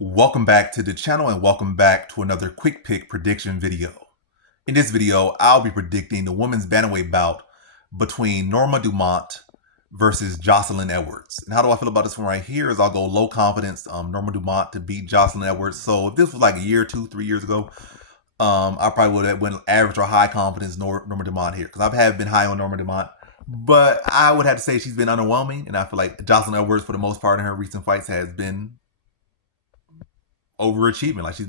Welcome back to the channel and welcome back to another quick pick prediction video. In this video, I'll be predicting the women's bantamweight bout between Norma Dumont versus Joselyne Edwards. And how do I feel about this one right here is I'll go low confidence Norma Dumont to beat Joselyne Edwards. So if this was like a year, 2-3 years ago, I probably would have went average or high confidence Norma Dumont here because I've been high on Norma Dumont. But I would have to say she's been underwhelming, and I feel like Joselyne Edwards, for the most part in her recent fights, has been overachievement. Like she's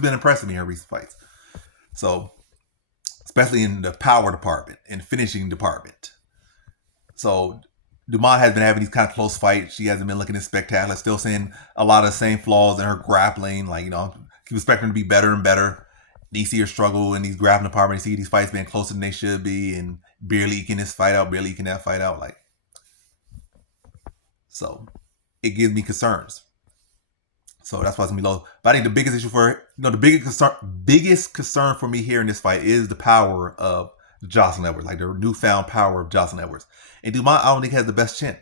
been impressing me in her recent fights. So, especially in the power department and finishing department. So, Dumont has been having these kind of close fights. She hasn't been looking as spectacular. Still seeing a lot of the same flaws in her grappling. Like, keep expecting her to be better and better. You see her struggle in these grappling departments. You see these fights being closer than they should be and barely eking this fight out, barely eking that fight out. So it gives me concerns. So that's why it's gonna be low. But I think the biggest issue the biggest concern for me here in this fight is the power of Joselyne Edwards, like the newfound power of Joselyne Edwards. And Dumont, I don't think has the best chin.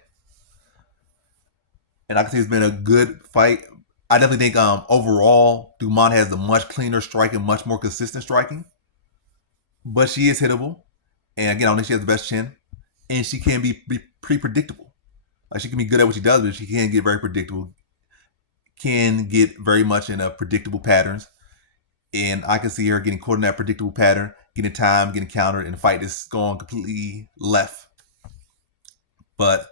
And I can say it's been a good fight. I definitely think overall Dumont has a much cleaner striking, much more consistent striking. But she is hittable. And again, I don't think she has the best chin. And she can be pretty predictable. Like she can be good at what she does, but she can get very predictable. Can get very much in predictable patterns. And I can see her getting caught in that predictable pattern, getting time, getting countered, and the fight is going completely left. But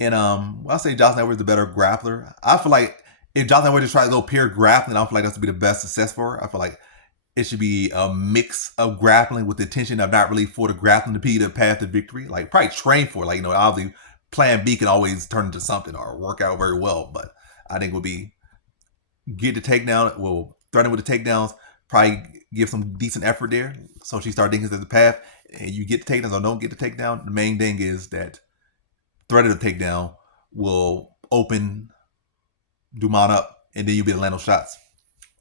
I'll say Joselyne Edwards is the better grappler. I feel like if Joselyne Edwards just try to go pure grappling, I feel like that's to be the best success for her. I feel like it should be a mix of grappling with the intention of not really for the grappling to be the path to victory. Like probably train for it. Obviously plan B can always turn into something or work out very well. But I think it would be get the takedown, threaten with the takedowns, probably give some decent effort there. So she started thinking there's a path and you get the takedowns or don't get the takedown. The main thing is that threat of the takedown will open Dumont up and then you'll be able to land those shots.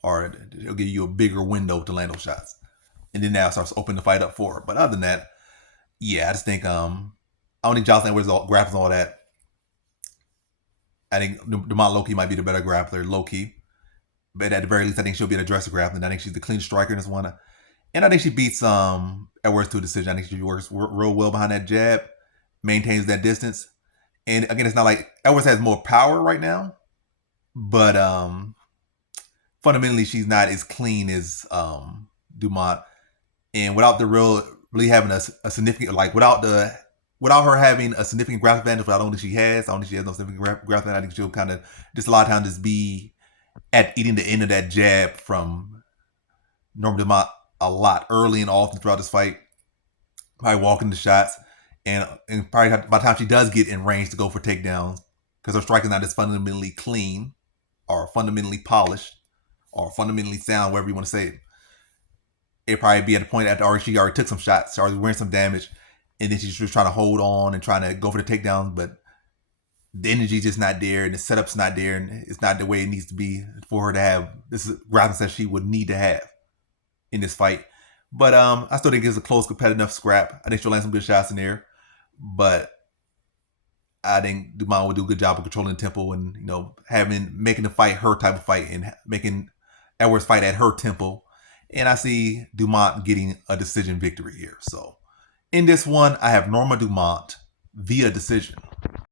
Or it'll give you a bigger window to land those shots. And then now it starts opening the fight up for her. But other than that, yeah, I just think I don't think Joselyne Edwards grapples all that. I think Dumont low-key might be the better grappler, low-key. But at the very least, I think she'll be an aggressive grappler. I think she's the clean striker in this one. And I think she beats Edwards to a decision. I think she works real well behind that jab, maintains that distance. And again, it's not like Edwards has more power right now, but fundamentally she's not as clean as Dumont. And without the really having a significant, without her having a significant grappling advantage, I don't think she has. I don't think she has no significant grappling advantage. I think she'll kind of just a lot of times just be at eating the end of that jab from Norma Dumont a lot early and often throughout this fight. Probably walking the shots. And probably by the time she does get in range to go for takedowns, because her striking is not as fundamentally clean or fundamentally polished or fundamentally sound, whatever you want to say it. It'd probably be at the point after she already took some shots, she already wearing some damage, and then she's just trying to hold on and trying to go for the takedowns, but the energy's just not there and the setup's not there and it's not the way it needs to be for her to have this grappling that she would need to have in this fight. But I still think it's a close, competitive scrap. I think she'll land some good shots in there, but I think Dumont will do a good job of controlling the tempo and making the fight her type of fight and making Edwards fight at her tempo. And I see Dumont getting a decision victory here. So in this one, I have Norma Dumont via decision.